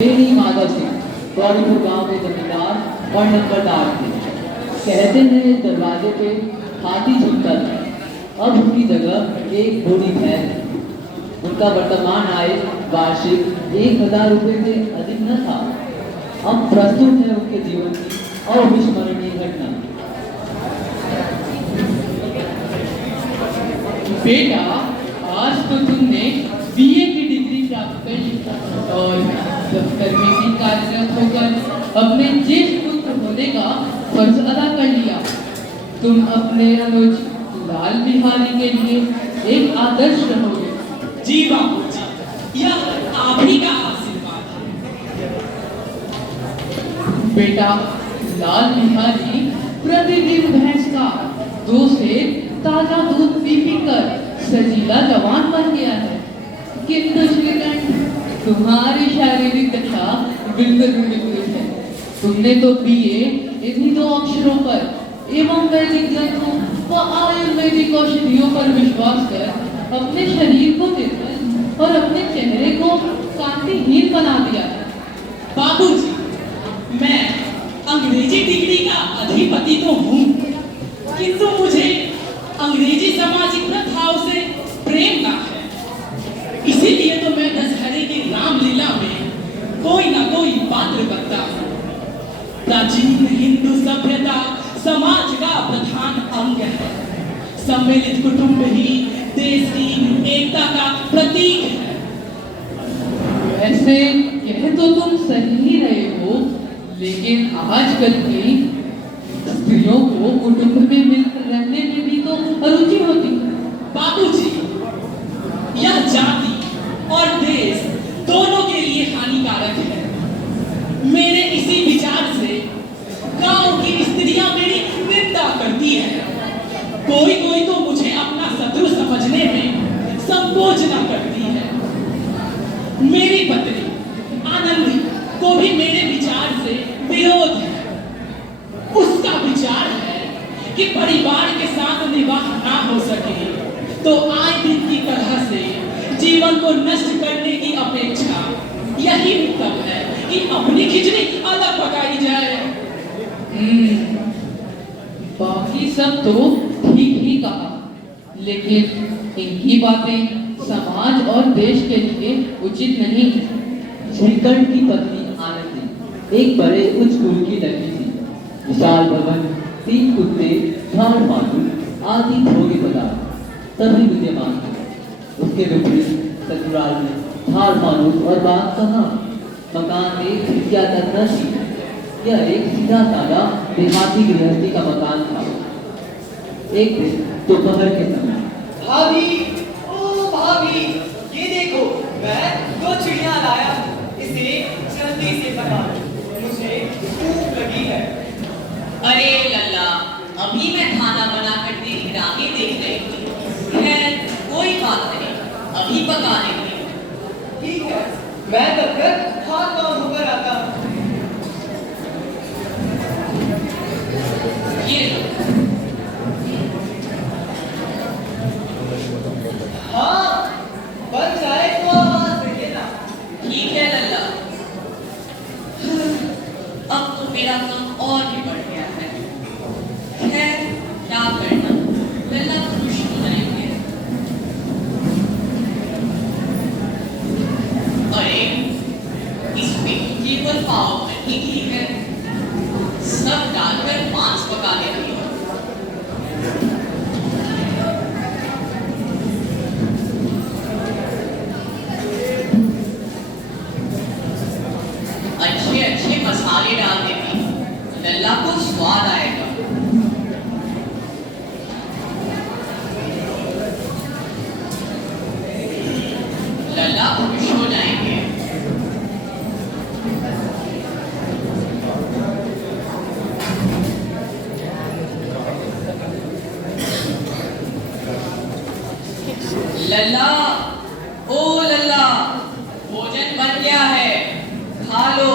मेरी माधव सिंह गौरीपुर गांव के जमींदार और नंबरदार थे। कहते हैं इस दरवाजे पे हाथी झुकता था। अब उसकी जगह एक बूढ़ी भैंस थी। उनका वर्तमान आय वार्षिक 1000 रुपये से अधिक न था। अब प्रस्तुत है उनके जीवन की अविस्मरणीय घटना। बेटा, आज तो तुमने बीए की डिग्री प्राप्त कर ली और दफ्तर में भी कार्यरत होकर अपने ज्येष्ठ पुत्र होने का फर्ज अदा कर लिया। तुम अपने अनुज लाल बिहारी के लिए एक आदर्श रहोगे। जी बाबूजी, यह आप ही का आशीर्वाद है। बेटा, लाल बिहारी प्रतिदिन भैंस का 2 से ताजा दूध पी पी कर सजीला जवान बन गया है। किंतु श्रीकंठ, तुम्हारी शारीरिक दशा बिल्कुल विपरीत है। तुमने तो बीए इन्हीं 2 अक्षरों पर एवं वैदिक ग्रंथों व आयुर्वेदिक औषधियों पर विश्वास कर अपने शरीर को निर्बल और अपने चेहरे को कांतिहीन बना दिया है। बाबूजी, मैं अंग्रेजी डिग्री का अधिपति तो हूँ, किंतु मुझे अंग्रेजी सामाजिक प्रथाओं से प्रेम ना है। इसीलिए तो मैं दशहरे की रामलीला में कोई ना कोई पात्र बनता हूँ। प्राचीन हिंदू सभ्यता समाज का प्रधान अंग है। सम्मिलित कुटुंब ही देश की एकता का प्रतीक है। वैसे कह तो तुम सही ही रहे हो, लेकिन आजकल की स्त्रियों को कुटुंब में मिलकर रहने में भी तो अरुचि होती है। बाबूजी, यह जाति और देश दोनों के लिए हानिकारक है। मेरे इसी विचार से गांव की स्त्रियां मेरी निंदा करती हैं। कोई कोई तो मुझे अपना शत्रु समझने में संकोच न करती है। मेरी पत्नी आनंदी को भी मेरे विचार से विरोध है। उसका विचार है कि परिवार के साथ विवाह ना हो सके तो आए दिन की तरह से जीवन को नष्ट करने की अपेक्षा यही उत्तम है कि अपनी खिचड़ी अलग पकाई जाए। बाकी सब तो ठीक ही कहा, लेकिन इनकी बातें समाज और देश के लिए उचित नहीं है। श्रीकंठ की पत्नी आनंदी एक बड़े उच्च कुल की लड़की थी। विशाल भवन, 3 कुत्ते, झाड़ मालू आदि भोग्य पदार्थ सभी विद्यमान थे। उसके विपरीत ससुराल में झाड़ मालू और बात कहाँ, मकान में खिड़कियां तक न थी। यह एक सीधा साधा देहाती गृहस्थी का मकान था। एक दिन दोपहर के समय, भाभी, ओ भाभी, ये देखो, मैं 2 चिड़िया लाया हूँ। इसे जल्दी से पका दो, मुझे भूख लगी है। अरे लल्ला, अभी मैं खाना बनाकर तेरी राहें देख रही थी। खैर कोई बात नहीं, अभी पका लेंगे। ठीक है, मैं तब तक हाथ पाँव धोकर आता हूँ। ये लो। हाँ, बन जाए तो आवाज दे देना। ठीक है लल्ला। अब तो मेरा काम और भी बढ़ गया है। खैर क्या करना, लल्ला खुश हो जाएंगे। अरे इसमें केवल पाव भाजी ही है, सब डालकर मांस पका लेती हूँ। अच्छे अच्छे मसाले डाल देती हूँ, लल्ला को स्वाद आएगा। लल्ला खुश हो जाएंगे। लल्ला, ओ लल्ला, भोजन बन गया है, खा लो।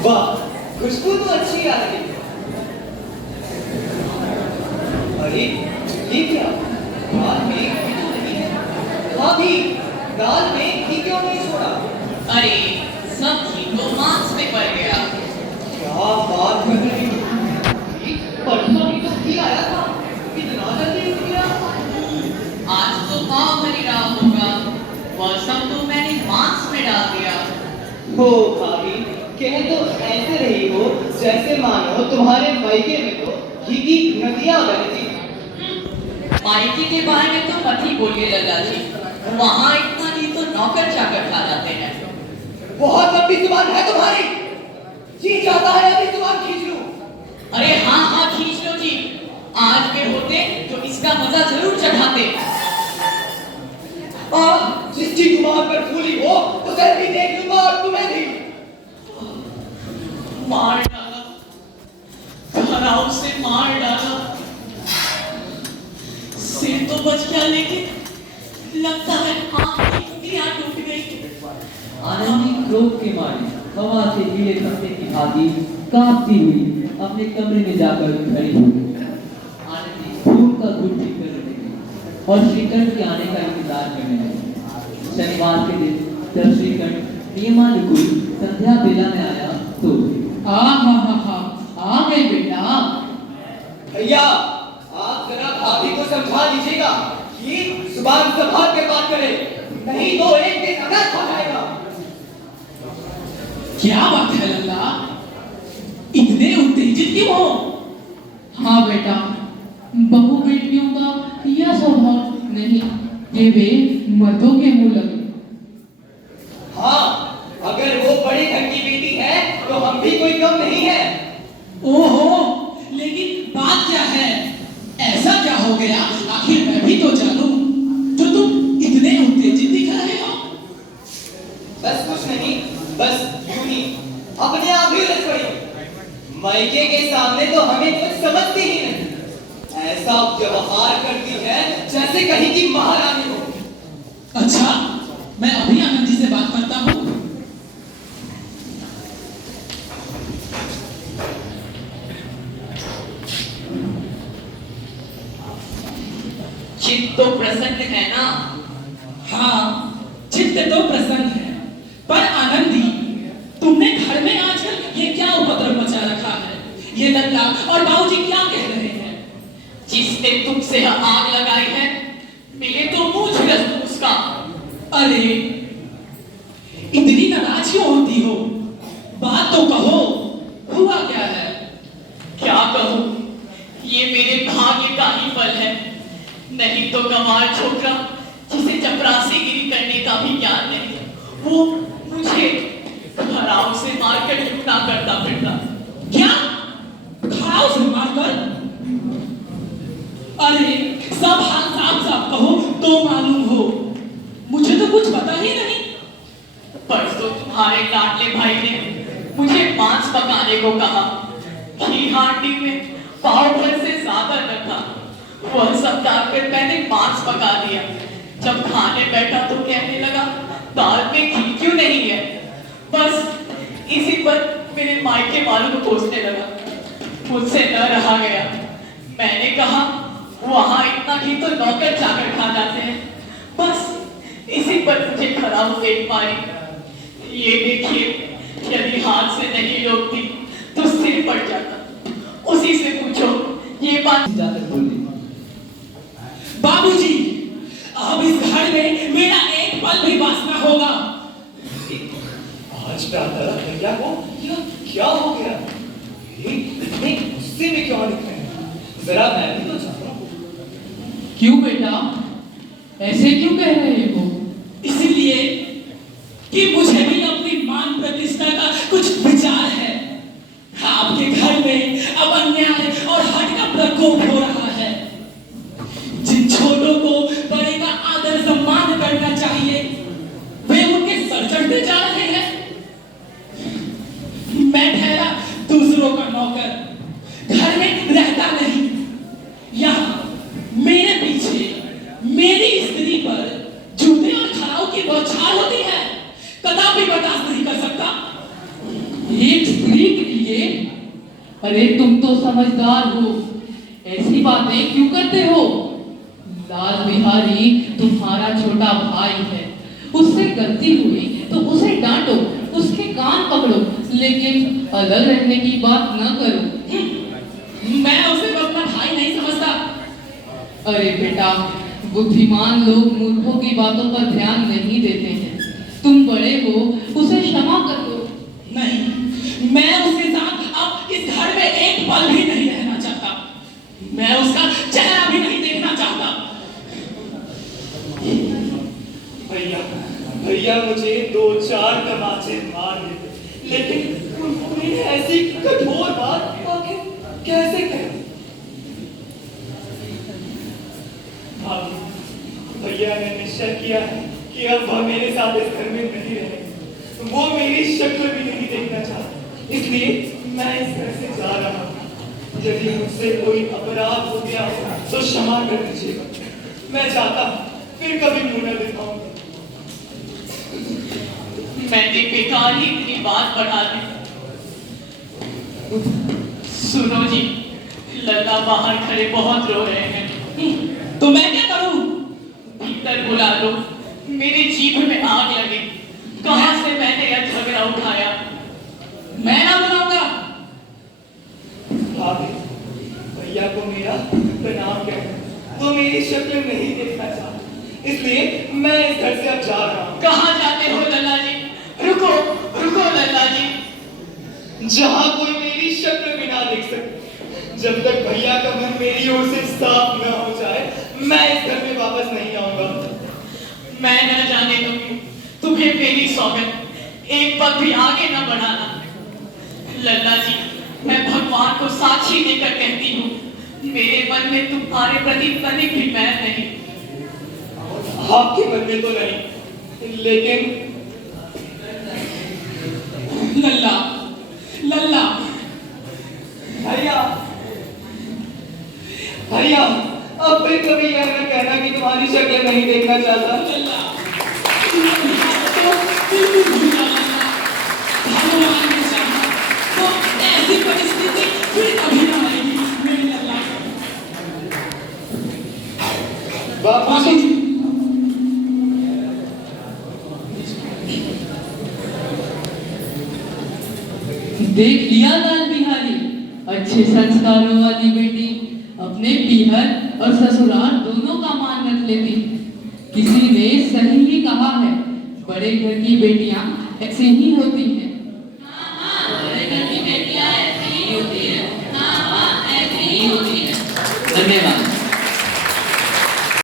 वाह, खुशबू तो अच्छी आ रही है। अरे ये क्या, दाल में घी तो नहीं है। भाभी, दाल में घी क्यों नहीं छोड़ा? अरे सब घी तो मांस में पड़ गया। क्या बात कर रही हो? परसों भी तो घी आया था, इतना जल्दी उठ गया। आज तो पाव भरी रहा होगा, वह सब तो मैंने मांस में डाल दिया। हो भाभी, कह तो ऐसे रही हो जैसे मानो तुम्हारे मायके में तो घी की नदियां बहती। मायके के बारे में तो मत ही बोलिए लल्ला जी, वहाँ इतना घी तो नौकर चाकर खा जाते हैं। बहुत लंबी जुबान है तुम्हारी, जी चाहता है अभी जुबान खींच लूं। अरे हाँ हाँ खींच लो जी, आज के होते तो इसका मजा जरूर चढ़ाते। जिसकी जुबान पर फूली हो उसे भी देख लूंगा और तुम्हें भी। मार डाला, खराब से मार डाला। सिर तो बच गया लेकिन लगता है आंख की उंगलियां टूट गई। आनंदी क्रोध के मारे हवा से हिले पत्ते की भांति कांपती हुई अपने कमरे में जाकर खड़ी हो गई। आनंदी खून का घूंट पीकर लगी और श्रीकंठ के आने का इंतजार करने लगी। शनिवार के दिन जब श्रीकंठ नियमानुकूल संध्या बेला में आया तो आ गए बेटा। भैया, आप जरा भाभी को समझा दीजिएगा कि जुबान संभाल के बात करे, नहीं तो एक दिन अनाथ हो जाएगा। क्या बात है लल्ला, इतने उत्तेजित क्यों हो? हाँ बेटा, बहू बेटियों का यह स्वभाव नहीं कि वे मर्दों के मुंह लगे। हाँ, अगर वो बड़े घर की बेटी है तो हम भी कोई कम नहीं है। ओहो, लेकिन बात क्या है? ऐसा क्या हो गया? आखिर मैं भी तो जानूं जो तुम इतने उत्तेजित दिख रहे हो। बस कुछ नहीं, बस यूं ही अपने आप ही उलझ पड़ी। मायके के सामने तो हमें कुछ समझती ही नहीं, ऐसा व्यवहार करती है जैसे कहीं की महारानी हो। अच्छा, मैं अभी आनंद जी से बात करता हूँ। चित्त तो प्रसन्न है ना? हाँ, चित्त तो प्रसन्न है, पर आनंदी, तुमने घर में आजकल ये क्या उपद्रव मचा रखा है? ये लल्ला और बाबूजी क्या कह रहे हैं? जिसने तुमसे आग लगाई है, मिले तो मुंह झुलस दो उसका। अरे, इतनी नाराज क्यों होती हो? बात तो कहो, हुआ क्या है? क्या कहूँ, ये मेरे भाग्य का ही फल है। नहीं तो गंवार छोकरा जिसे चपरासीगिरी करने का भी ज्ञान नहीं, वो मुझे घराव से मारकर लूटा करता फिरता। क्या? घाव से मारकर? अरे, सब हाल साफ साफ कहो तो मालूम हो, मुझे तो कुछ पता ही नहीं। परसों तुम्हारे लाडले भाई ने मुझे मांस पकाने को कहा। घी हांडी में पाव भर से ज्यादा न था, वह सब डालकर मैंने मांस पका दिया। जब खाने बैठा तो कहने लगा, दाल में घी क्यों नहीं है? बस इसी पर मेरे मायके वालों को कोसने लगा। मुझसे न रहा गया। मैंने कहा, वहां इतना घी तो नौकर चाकर खा जाते हैं। बस इसी पर मुझे खराब फेंक मारी। ये देखिए, यदि हाथ से नहीं रोकती तो सिर पड़ जाता। उसी से पूछो, ये बात जाकर बोली, बाबूजी, अब इस घर में मेरा एक पल भी वास न होगा। आज प्रातः भैया को क्या हो गया? ये इतने गुस्से में क्यों दिख रहे हैं? जरा मैं भी तो जानूं। क्यों बेटा, ऐसे क्यों कह रहे हो? इसलिए कि मुझे भी अपनी मान प्रतिष्ठा का कुछ विचार है। आपके घर में अब अन्याय और हट का प्रकोप हो रहा है। जिन छोटों को बड़े का आदर सम्मान करना चाहिए, वे उनके सर चढ़ते जा रहे हैं। मैं ठहरा दूसरों का नौकर, घर में रहता नहीं। यहाँ मेरे पीछे मेरी स्त्री पर जूते और खड़ाऊ की बौछार होती है, कदापि बर्दाश्त नहीं कर सकता। एक स्त्री अरे तुम तो समझदार हो, ऐसी बातें क्यों करते हो? लाल बिहारी तुम्हारा छोटा भाई है, उससे गलती हुई तो उसे डांटो, उसके कान पकड़ो, लेकिन अलग रहने की बात न करो। मैं उसे अपना भाई नहीं समझता। अरे बेटा, बुद्धिमान लोग मूर्खों की बातों पर ध्यान नहीं देते हैं। तुम बड़े हो, उसे क्षमा कर दो। नहीं, मैं उसके साथ अब इस घर में एक पल भी नहीं रहना चाहता। मैं उसका चेहरा भी नहीं देखना चाहता। भैया भैया मुझे 2-4 तमाचे मार देते, लेकिन उन्होंने ऐसी कठोर बात आखिर कैसे कही? भाभी, भैया ने निश्चय किया है कि अब वह मेरे साथ इस घर में नहीं रहेंगे। वो मेरी शक्ल भी नहीं देखना चाहते, इसलिए मैं इस घर से जा रहा हूँ। यदि मुझसे कोई अपराध हो गया हो तो क्षमा कर दीजिएगा। मैं चाहता हूँ फिर कभी मुंह न दिखाऊंगा। मैंने बेकार ही इतनी बात बढ़ा दी। सुनो जी, लल्ला बाहर खड़े बहुत रो रहे हैं। तो मैं क्या करूं? भीतर बुला लो, मेरी जीभ में आग लगी। कहां से मैंने यह झगड़ा उठाया? मैं ना बुलाऊंगा। भाभी, भैया को मेरा प्रणाम कहना। वो मेरी शक्ल नहीं देखना चाहते, इसलिए मैं इस घर से अब जा रहा हूँ। कहां जाते हो लल्ला जी? रुको रुको लल्ला जी। जहां कोई मेरी शक्ल भी ना देख सके। जब तक भैया का मन मेरी ओर से साफ न हो जाए, मैं इस घर में वापस नहीं आऊंगा। मैं न जाने दूंगी तुम्हें मेरी सौगंध, एक पग भी आगे न बढ़ाना। लल्ला जी, मैं भगवान को साक्षी देकर कहती हूँ, मेरे मन में तुम्हारे प्रति तनिक भी मैल नहीं। आपके मन में तो नहीं, लेकिन लल्ला, लल्ला, भैया भैया, अब फिर कभी यह न कहना कि तुम्हारी शक्ल नहीं देखना चाहता। लल्ला, तो बिल्कुल भूला लल्ला। भगवान ने चाहा तो ऐसी परिस्थिति फिर कभी ना आएगी मेरे लल्ला। बाबूजी, देख लिया लाल बिहारी, अच्छे संस्कारों वाली बेटी अपने पीहर और ससुराल दोनों का मान रख लेती। किसी ने सही ही कहा है, बड़े घर की बेटियां ऐसी ही होती हैं। बड़े घर की बेटियां ऐसी ही होती है। हाँ हाँ, ऐसी ही होती है। धन्यवाद।